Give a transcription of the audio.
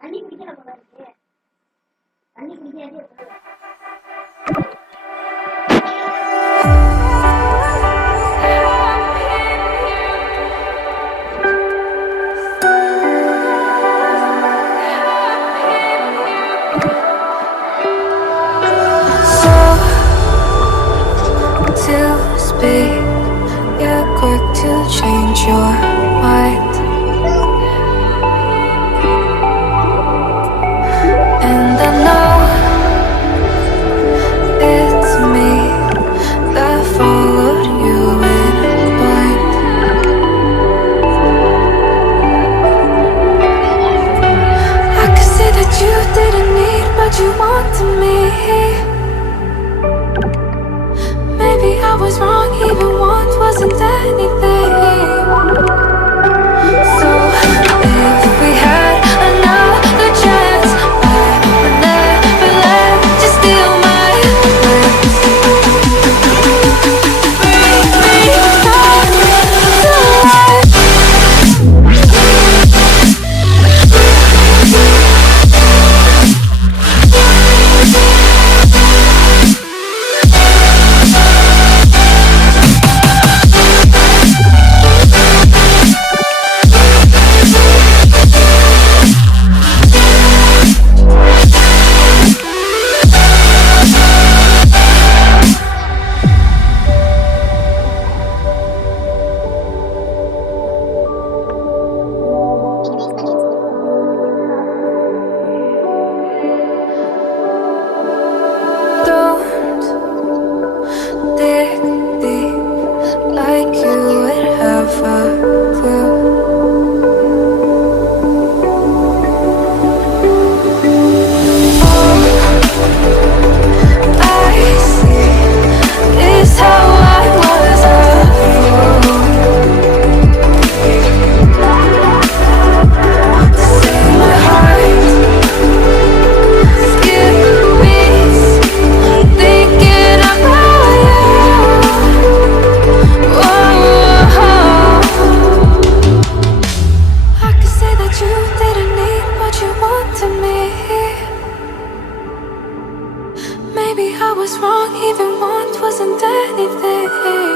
தண்ணி குடிக்கிற போல இருக்கு. தண்ணி குடிக்காதே change your mind, and I know it's me that followed you in blind. I could see that you didn't need what you wanted me. Maybe I was wrong, even want wasn't anything. So if we had another chance, I would never let you steal my lips. Bring me back to life. Like you would have a clue. All I see is how I was a fool to say my heart. Skip beats, thinking about you. I could say that you didn't need what you wanted me. Maybe I was wrong, even want wasn't anything.